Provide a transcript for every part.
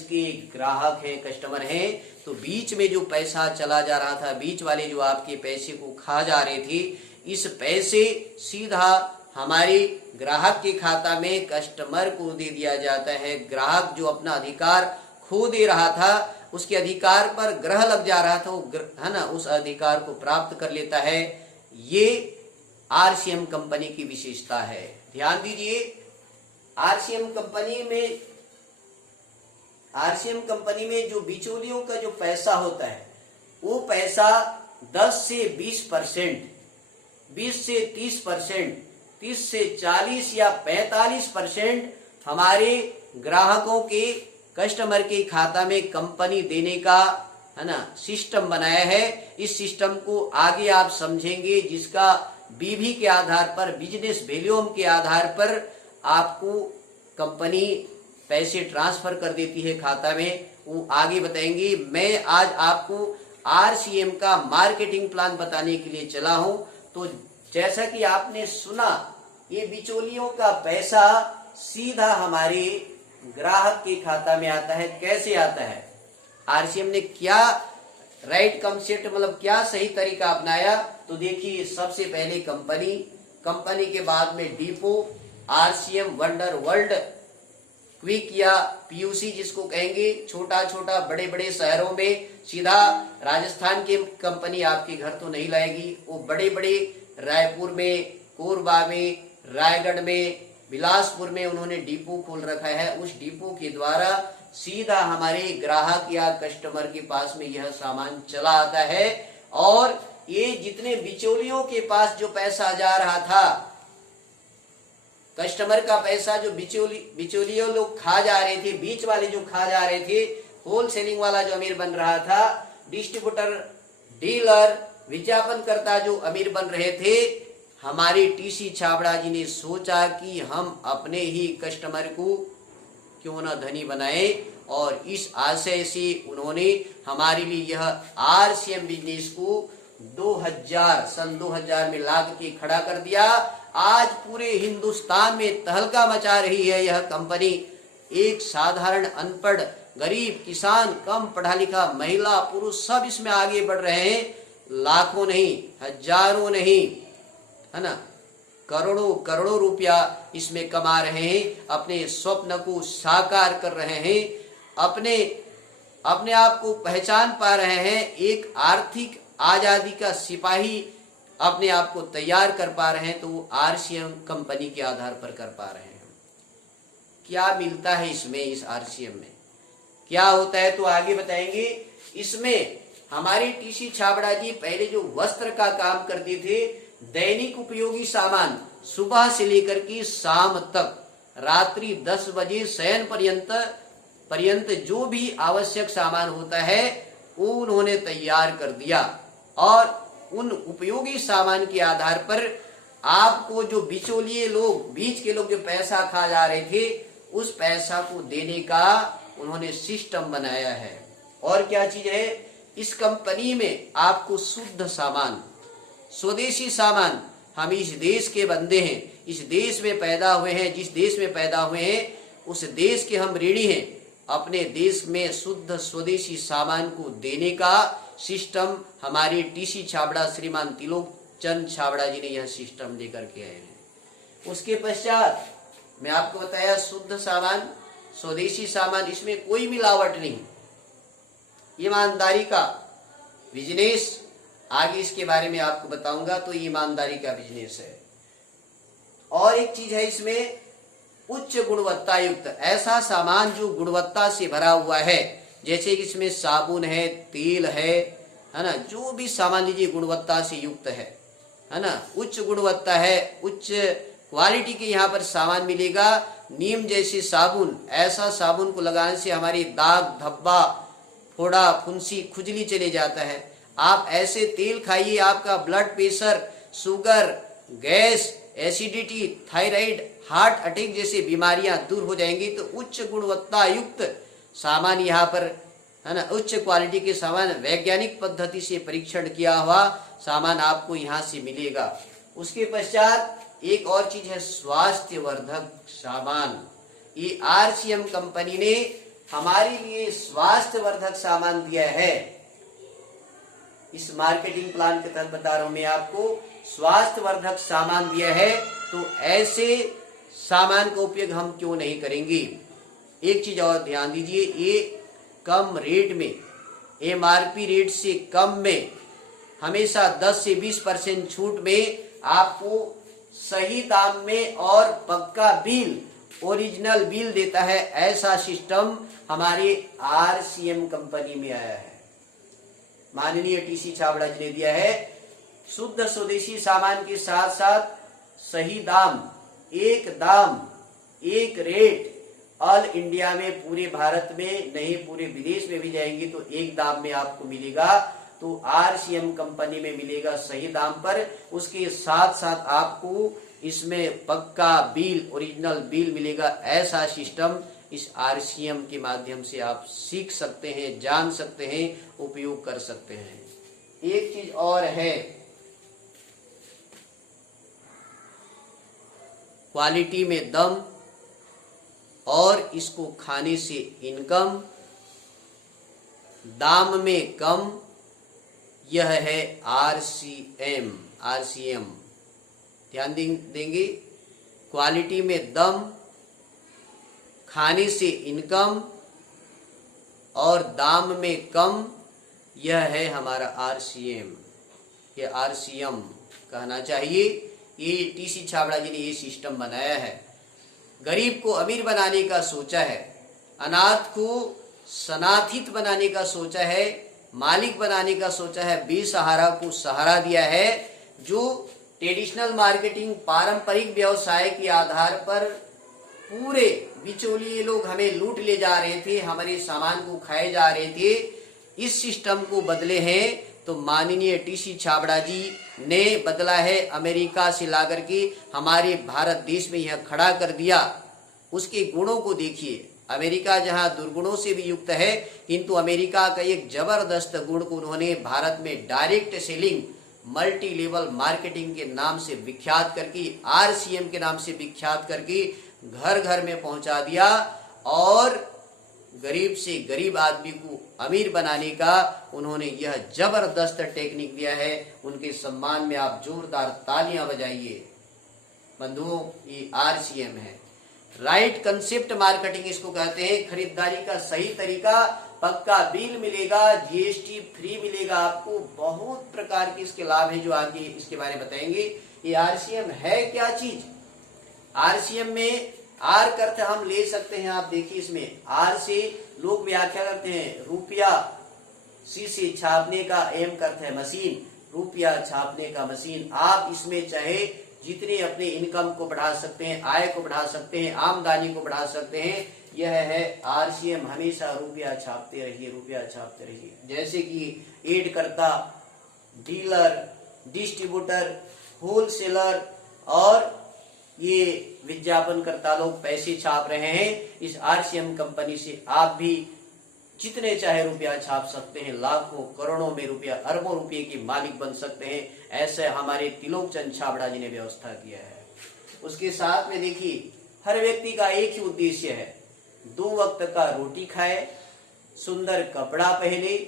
के ग्राहक है, कस्टमर है, तो बीच में जो पैसा चला जा रहा था, बीच वाले जो आपके पैसे को खा जा रहे थे, इस पैसे सीधा हमारे ग्राहक के खाता में कस्टमर को दे दिया जाता है। ग्राहक जो अपना अधिकार खो दे रहा था, उसके अधिकार पर ग्रह लग जा रहा था, वो है ना, उस अधिकार को प्राप्त कर लेता है। ये आरसीएम कंपनी की विशेषता है। ध्यान दीजिए, आरसीएम कंपनी में जो बिचौलियों का जो पैसा होता है, वो पैसा 10 से 20%, 20 से 30%, 30 से 40 या 45% हमारे ग्राहकों के, कस्टमर के खाता में कंपनी देने का, है ना, सिस्टम बनाया है। इस सिस्टम को आगे आप समझेंगे, जिसका बीवी के आधार पर, बिजनेस वैल्यूम के आधार पर आपको कंपनी पैसे ट्रांसफर कर देती है खाता में, वो आगे बताएंगे। मैं आज आपको आरसीएम का मार्केटिंग प्लान बताने के लिए चला हूं। तो जैसा कि आपने सुना, ये बिचौलियों का पैसा सीधा हमारे ग्राहक के खाता में आता है। कैसे आता है? आरसीएम ने क्या राइट कंसेप्ट, मतलब क्या सही तरीका अपनाया? तो देखिए, सबसे पहले कंपनी के बाद में depot, RCM wonder world, quick या पीयूसी जिसको कहेंगे, छोटा छोटा बड़े बड़े शहरों में, सीधा राजस्थान की कंपनी आपके घर तो नहीं लाएगी, वो बड़े बड़े रायपुर में, कोरबा में, रायगढ़ में, बिलासपुर में उन्होंने डिपो खोल रखा है। उस डिपो के द्वारा सीधा हमारे ग्राहक या कस्टमर के पास में यह सामान चला आता है। और ये जितने बिचौलियों के पास जो पैसा जा रहा था, कस्टमर का पैसा जो बिचौलियों लोग खा जा रहे थे, बीच वाले जो खा जा रहे थे, होलसेलिंग वाला जो अमीर बन रहा था, डिस्ट्रीब्यूटर, डीलर, विज्ञापनकर्ता जो अमीर बन रहे थे, हमारे टीसी छाबड़ा जी ने सोचा कि हम अपने ही कस्टमर को क्यों ना धनी बनाए, और इस आशय से उन्होंने हमारे लिए यह आरसीएम बिजनेस को सन 2000 में ला के खड़ा कर दिया। आज पूरे हिंदुस्तान में तहलका मचा रही है यह कंपनी। एक साधारण अनपढ़, गरीब, किसान, कम पढ़ा लिखा, महिला, पुरुष सब इसमें आगे बढ़ रहे हैं। लाखों नहीं, हजारों नहीं, है ना, करोड़ों करोड़ों रुपया इसमें कमा रहे हैं, अपने स्वप्न को साकार कर रहे हैं, अपने आप को पहचान पा रहे हैं, एक आर्थिक आजादी का सिपाही अपने आप को तैयार कर पा रहे हैं। तो वो आरसीएम कंपनी के आधार पर कर पा रहे हैं। क्या मिलता है इसमें, इस आरसीएम में क्या होता है, तो आगे बताएंगे। इसमें हमारे टीसी छाबड़ा जी पहले जो वस्त्र का काम करते थे, दैनिक उपयोगी सामान सुबह से लेकर के शाम तक, रात्रि 10 बजे शयन पर्यंत जो भी आवश्यक सामान होता है वो उन्होंने तैयार कर दिया। और उन उपयोगी सामान के आधार पर आपको जो बिचौलिए लोग, बीच के लोग जो पैसा खा जा रहे थे, उस पैसा को देने का उन्होंने सिस्टम बनाया है। और क्या चीज है इस कंपनी में? आपको शुद्ध सामान, स्वदेशी सामान, हम इस देश के बंदे हैं, इस देश में पैदा हुए हैं, जिस देश में पैदा हुए हैं उस देश के हम ऋणी हैं। अपने देश में शुद्ध स्वदेशी सामान को देने का सिस्टम हमारे टीसी छाबड़ा श्रीमान तिलोक चंद छाबड़ा जी ने यह सिस्टम लेकर के आए हैं। उसके पश्चात मैं आपको बताया, शुद्ध सामान, स्वदेशी सामान, इसमें कोई मिलावट नहीं, ईमानदारी का बिजनेस। आगे इसके बारे में आपको बताऊंगा। तो ईमानदारी का बिजनेस है। और एक चीज है इसमें, उच्च गुणवत्ता युक्त, ऐसा सामान जो गुणवत्ता से भरा हुआ है, जैसे कि इसमें साबुन है, तेल है ना, जो भी सामान लीजिए गुणवत्ता से युक्त है ना, उच्च गुणवत्ता है, उच्च क्वालिटी के यहाँ पर सामान मिलेगा। नीम जैसे साबुन, ऐसा साबुन को लगाने से हमारी दाग, धब्बा, फोड़ा, फुंसी, खुजली चले जाता है। आप ऐसे तेल खाइए, आपका blood pressure, sugar, gas, acidity, thyroid, heart attack जैसे बीमारियां दूर हो जाएंगी। तो उच्च गुणवत्ता युक्त सामान यहाँ पर, है ना, उच्च क्वालिटी के सामान, वैज्ञानिक पद्धति से परीक्षण किया हुआ सामान आपको यहाँ से मिलेगा। उसके पश्चात एक और चीज है स्वास्थ्यवर्धक सामान। ये आरसीएम कंपनी ने हमारे लिए स्वास्थ्यवर्धक सामान दिया है। इस मार्केटिंग प्लान के तहत बता रहा हूं मैं आपको, स्वास्थ्यवर्धक सामान दिया है, तो ऐसे सामान का उपयोग हम क्यों नहीं करेंगे। एक चीज और ध्यान दीजिए, ये कम रेट में, एमआरपी रेट से कम में, हमेशा 10 से 20% छूट में आपको सही दाम में और पक्का बिल, ओरिजिनल बिल देता है। ऐसा सिस्टम हमारे आरसीएम कंपनी में आया है, माननीय टीसी छाबड़ा जी ने दिया है। शुद्ध स्वदेशी सामान के साथ साथ सही दाम, एक रेट, ऑल इंडिया में, पूरे भारत में नहीं पूरे विदेश में भी जाएंगे तो एक दाम में आपको मिलेगा। तो आरसीएम कंपनी में मिलेगा सही दाम पर, उसके साथ साथ आपको इसमें पक्का बिल, ओरिजिनल बिल मिलेगा। ऐसा सिस्टम इस आरसीएम के माध्यम से आप सीख सकते हैं, जान सकते हैं, उपयोग कर सकते हैं। एक चीज और है, क्वालिटी में दम और इसको खाने से इनकम, दाम में कम, यह है आरसीएम। ध्यान देंगे, क्वालिटी में दम, खाने से इनकम और दाम में कम, यह है हमारा आरसीएम। ये आरसीएम कहना चाहिए। ये टीसी छाबड़ा जी ने ये सिस्टम बनाया है। गरीब को अमीर बनाने का सोचा है, अनाथ को सनाथित बनाने का सोचा है, मालिक बनाने का सोचा है, बेसहारा को सहारा दिया है। जो ट्रेडिशनल मार्केटिंग, पारंपरिक व्यवसाय के आधार पर पूरे बिचौलिए लोग हमें लूट ले जा रहे थे, हमारे सामान को खाए जा रहे थे, इस सिस्टम को बदले हैं तो माननीय टीसी छाबड़ा जी ने बदला है। अमेरिका से लाकर के हमारे भारत देश में यह खड़ा कर दिया। उसके गुणों को देखिए, अमेरिका जहां दुर्गुणों से भी युक्त है, किंतु अमेरिका का एक जबरदस्त गुण को उन्होंने भारत में direct selling, multi level marketing के नाम से विख्यात करके, आरसीएम के नाम से विख्यात करके घर घर में पहुंचा दिया और गरीब से गरीब आदमी को अमीर बनाने का उन्होंने यह जबरदस्त टेक्निक दिया है। उनके सम्मान में आप जोरदार तालियां बजाइए। बंधुओं, ये आरसीएम है। राइट कंसेप्ट मार्केटिंग इसको कहते हैं। खरीदारी का सही तरीका, पक्का बिल मिलेगा, जीएसटी फ्री मिलेगा आपको, बहुत प्रकार के इसके लाभ है जो आगे इसके बारे में बताएंगे। ये आरसीएम है क्या चीज। आरसीएम में आर का अर्थ हम ले सकते हैं, आप देखिए इसमें आर से लोग व्याख्या करते हैं रुपया, सी से छापने का, एम का अर्थ है मशीन, रुपया छापने का मशीन। आप इसमें चाहे जितने अपने इनकम को बढ़ा सकते हैं, आय को बढ़ा सकते हैं, आमदनी को बढ़ा सकते हैं। यह है आरसीएम। हमेशा रुपया छापते रहिए, रुपया छापते रहिए। जैसे कि एड करता, डीलर, डिस्ट्रीब्यूटर, होलसेलर और ये विज्ञापन करता लोग पैसे छाप रहे हैं। इस आरसीएम कंपनी से आप भी जितने चाहे रुपया छाप सकते हैं, लाखों करोड़ों में रुपया, अरबों रुपये के मालिक बन सकते हैं। ऐसे हमारे त्रिलोक चंद छाबड़ा जी ने व्यवस्था किया है। उसके साथ में देखिए, हर व्यक्ति का एक ही उद्देश्य है, 2 वक्त का रोटी खाए, सुंदर कपड़ा पहने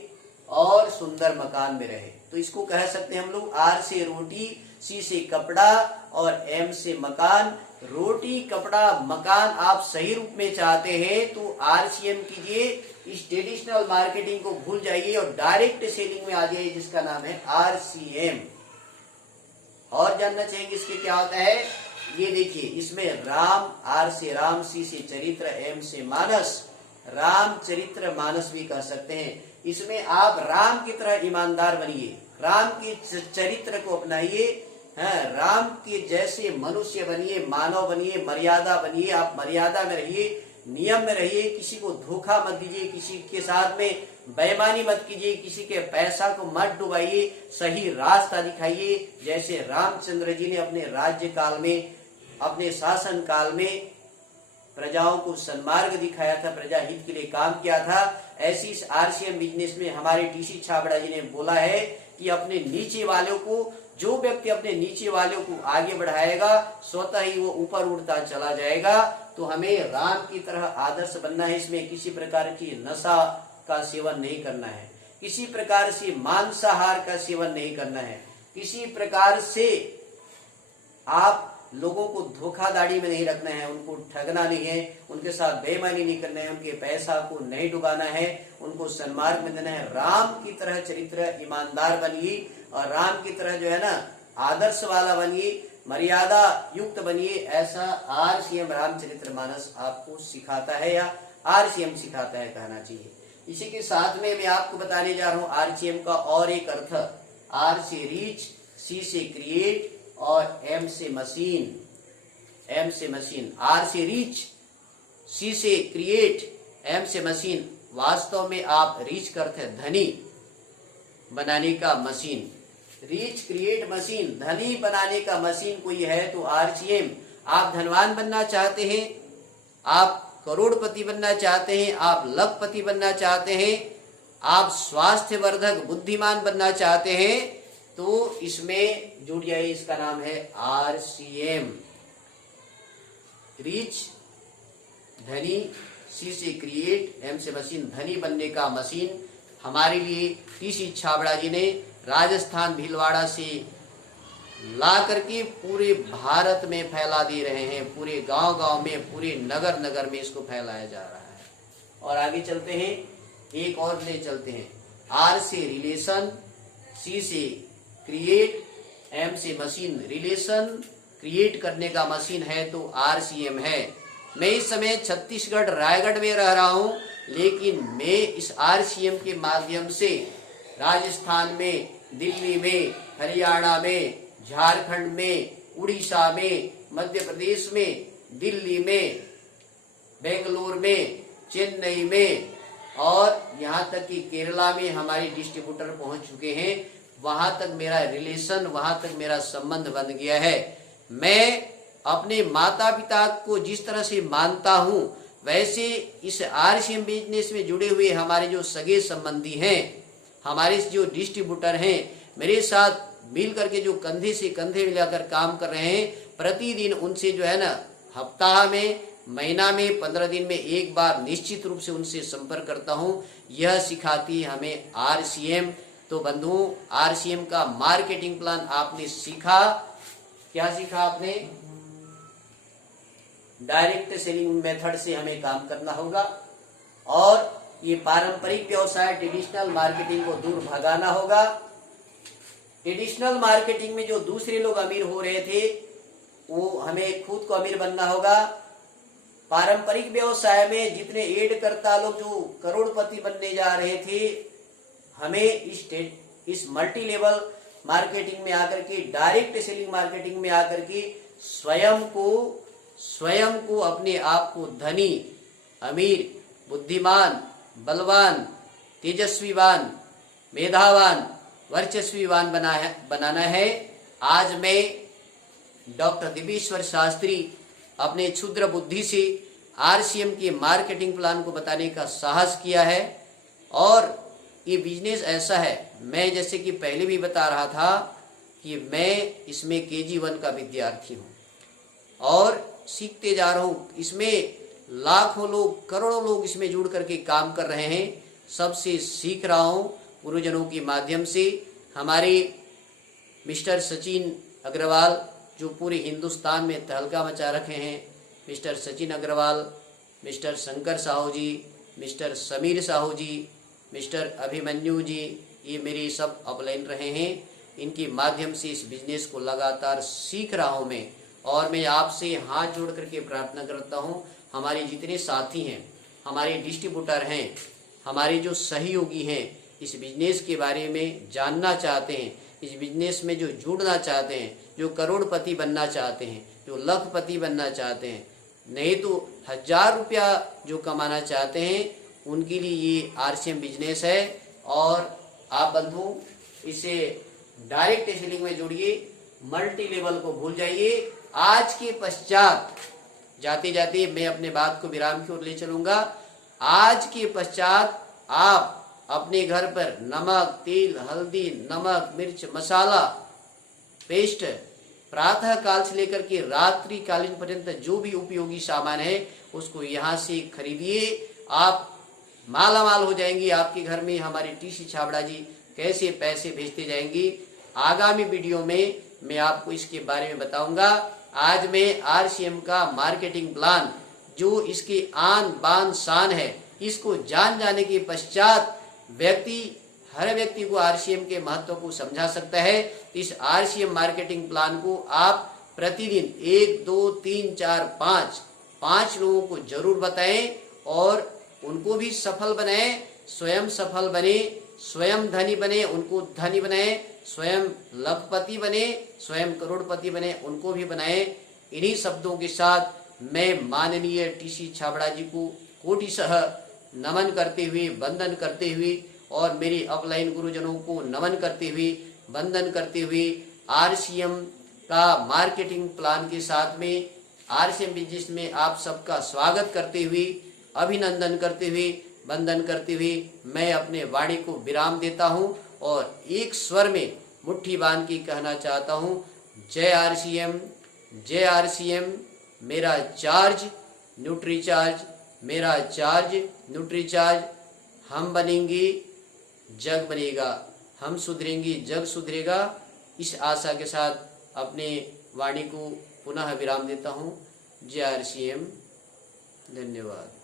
और सुंदर मकान में रहे। तो इसको कह सकते हैं हम लोग आर से रोटी, सी से कपड़ा और एम से मकान। रोटी, कपड़ा, मकान आप सही रूप में चाहते हैं तो आरसीएम कीजिए। इस ट्रेडिशनल मार्केटिंग को भूल जाइए और डायरेक्ट सेलिंग में आ जाइए, जिसका नाम है आरसीएम। और जानना चाहेंगे इसके क्या होता है, ये देखिए, इसमें राम, आर से राम, सी से चरित्र, एम से मानस, राम चरित्र मानस भी कह सकते हैं। इसमें आप राम की तरह ईमानदार बनिए, राम के चरित्र को अपनाइए, राम के जैसे मनुष्य बनिए, मानव बनिए, मर्यादा बनिए। आप मर्यादा में रहिए, नियम में रहिए, किसी को धोखा मत दीजिए, किसी के साथ में बेईमानी मत कीजिए, किसी के पैसा को मत डुबाइए, सही रास्ता दिखाइए। जैसे रामचंद्र जी ने अपने राज्य काल में, अपने शासन काल में प्रजाओं को सन्मार्ग दिखाया था, प्रजा हित के लिए काम किया था। ऐसी इस आरसीएम बिजनेस में हमारे टीसी छाबड़ा जी ने बोला है कि अपने नीचे वालों को जो व्यक्ति अपने नीचे वालों को आगे बढ़ाएगा स्वतः ही वो ऊपर उड़ता चला जाएगा। तो हमें राम की तरह आदर्श बनना है। इसमें किसी प्रकार की नशा का सेवन नहीं करना है, किसी प्रकार से मांसाहार का सेवन नहीं करना है, किसी प्रकार से आप लोगों को धोखाधड़ी में नहीं रखना है, उनको ठगना नहीं है, उनके साथ बेईमानी नहीं करना है, उनके पैसा को नहीं डुबाना है, उनको सन्मार्ग में देना है। राम की तरह चरित्र ईमानदार बनिए और राम की तरह जो है ना आदर्श वाला बनिए, मर्यादा युक्त बनिए। ऐसा आरसीएम रामचरित्र मानस आपको सिखाता है या आरसीएम सिखाता है कहना चाहिए। इसी के साथ में मैं आपको बताने जा रहा हूं आरसीएम का और एक अर्थ। आर से रीच, सी से क्रिएट और एम से मशीन। एम से मशीन, आर से रीच, सी से क्रिएट, एम से मशीन। वास्तव में आप रीच करते हैं धनी बनाने का मशीन। रीच क्रिएट मशीन, धनी बनाने का मशीन कोई है तो आरसीएम। आप धनवान बनना चाहते हैं, आप करोड़पति बनना चाहते हैं, आप लखपति बनना चाहते हैं, आप स्वास्थ्यवर्धक बुद्धिमान बनना चाहते हैं, तो इसमें जुड़ जाइए। इसका नाम है आरसीएम। रीच धनी, सी से क्रिएट, एम से मशीन, धनी बनने का मशीन। हमारे लिए टीसी छाबड़ा जी ने राजस्थान भीलवाड़ा से ला करके पूरे भारत में फैला दे रहे हैं। पूरे गांव-गांव में, पूरे नगर-नगर में इसको फैलाया जा रहा है। और आगे चलते हैं, एक और ले चलते हैं। आर से रिलेशन, सी से क्रिएट, एम से मशीन। रिलेशन क्रिएट करने का मशीन है तो आरसीएम है। मैं इस समय छत्तीसगढ़ रायगढ़ में रह रहा हूं, लेकिन मैं इस आरसीएम के माध्यम से राजस्थान में, दिल्ली में, हरियाणा में, झारखंड में, उड़ीसा में, मध्य प्रदेश में, दिल्ली में, बेंगलुरु में, चेन्नई में और यहाँ तक कि केरला में हमारे डिस्ट्रीब्यूटर पहुंच चुके हैं। वहां तक मेरा रिलेशन, वहां तक मेरा संबंध बन गया है। मैं अपने माता पिता को जिस तरह से मानता हूं, वैसे इस आरसीएम बिजनेस में जुड़े हुए हमारे जो सगे संबंधी हैं, हमारे जो डिस्ट्रीब्यूटर हैं, मेरे साथ मिल करके जो कंधे से कंधे मिलाकर काम कर रहे हैं, प्रतिदिन उनसे जो है ना हफ्ता में, महीना में, 15 दिन में एक बार निश्चित रूप से उनसे संपर्क करता हूं। यह सिखाती है हमें आरसीएम। तो बंधुओं, आरसीएम का मार्केटिंग प्लान आपने सीखा। क्या सीखा आपने? डायरेक्ट सेलिंग मेथड से हमें काम करना होगा और ये पारंपरिक व्यवसाय ट्रेडिशनल मार्केटिंग को दूर भगाना होगा। ट्रेडिशनल मार्केटिंग में जो दूसरे लोग अमीर हो रहे थे, वो हमें खुद को अमीर बनना होगा। पारंपरिक व्यवसाय में जितने एडकर्ता लोग जो करोड़पति बनने जा रहे थे, हमें इस मल्टी लेवल मार्केटिंग में आकर के, डायरेक्ट सेलिंग मार्केटिंग में आकर के स्वयं को अपने आप को धनी, अमीर, बुद्धिमान, बलवान, तेजस्वीवान, मेधावान, वर्चस्वीवान बनाना है। आज मैं डॉक्टर दिव्येश्वर शास्त्री अपने क्षुद्र बुद्धि से आरसीएम के मार्केटिंग प्लान को बताने का साहस किया है। और ये बिजनेस ऐसा है, मैं जैसे कि पहले भी बता रहा था कि मैं इसमें KG1 का विद्यार्थी हूँ और सीखते जा रहा हूँ। इसमें लाखों लोग, करोड़ों लोग इसमें जुड़ करके काम कर रहे हैं। सबसे सीख रहा हूँ गुरुजनों के माध्यम से। हमारे मिस्टर सचिन अग्रवाल जो पूरे हिंदुस्तान में तहलका मचा रखे हैं, मिस्टर सचिन अग्रवाल, मिस्टर शंकर साहू जी, मिस्टर समीर साहू जी, मिस्टर अभिमन्यु जी, ये मेरे सब अपलाइन रहे हैं। इनके माध्यम से इस बिजनेस को लगातार सीख रहा हूँ मैं। और मैं आपसे हाथ जोड़ करके प्रार्थना करता हूँ, हमारे जितने साथी हैं, हमारे डिस्ट्रीब्यूटर हैं, हमारे जो सहयोगी हैं, इस बिजनेस के बारे में जानना चाहते हैं, इस बिजनेस में जो जुड़ना चाहते हैं, जो करोड़पति बनना चाहते हैं, जो लखपति बनना चाहते हैं, नहीं तो 1000 रुपया जो कमाना चाहते हैं, उनके लिए ये आरसीएम बिजनेस है। और आप बंधु इसे डायरेक्ट सेलिंग में जोड़िए, मल्टी लेवल को भूल जाइए। आज के पश्चात, जाते जाते मैं अपने बात को विराम की ओर ले चलूंगा। आज के पश्चात आप अपने घर पर नमक, तेल, हल्दी, नमक, मिर्च, मसाला पेस्ट प्रातः काल से लेकर के रात्रि कालीन पर्यंत जो भी उपयोगी सामान है उसको यहाँ से खरीदिए। आप माला माल हो जाएंगी। आपके घर में हमारे टीसी छाबड़ा जी कैसे पैसे भेजते जाएंगी, आगामी वीडियो में मैं आपको इसके बारे में बताऊंगा। आज मैं आरसीएम का मार्केटिंग प्लान जो इसकी आन बान शान है, इसको जान जाने के पश्चात हर व्यक्ति को आरसीएम के महत्व को समझा सकता है। इस आरसीएम मार्केटिंग प्लान को आप प्रतिदिन 1, 2, 3, 4, 5 लोगों को जरूर बताएं और उनको भी सफल बनाएं। स्वयं सफल बने, स्वयं धनी बने, उनको धनी बनाएं, स्वयं लखपति बने, स्वयं करोड़पति बने, उनको भी बनाएं। इन्हीं शब्दों के साथ मैं माननीय टीसी छाबड़ा जी को कोटिशः नमन करते हुए, वंदन करते हुए और मेरे अपलाइन गुरुजनों को नमन करते हुए, वंदन करते हुए आरसीएम का मार्केटिंग प्लान के साथ में आरसीएम बिजनेस में आप सबका स्वागत करते हुए, अभिनंदन करते हुए, वंदन करते हुए मैं अपने वाणी को विराम देता हूं और एक स्वर में मुट्ठी बांध के कहना चाहता हूं, जय आरसीएम, जय आरसीएम। मेरा चार्ज न्यूट्री चार्ज, मेरा चार्ज न्यूट्री चार्ज। हम बनेंगे जग बनेगा, हम सुधरेंगे जग सुधरेगा। इस आशा के साथ अपने वाणी को पुनः विराम देता हूं। जय आरसीएम। धन्यवाद।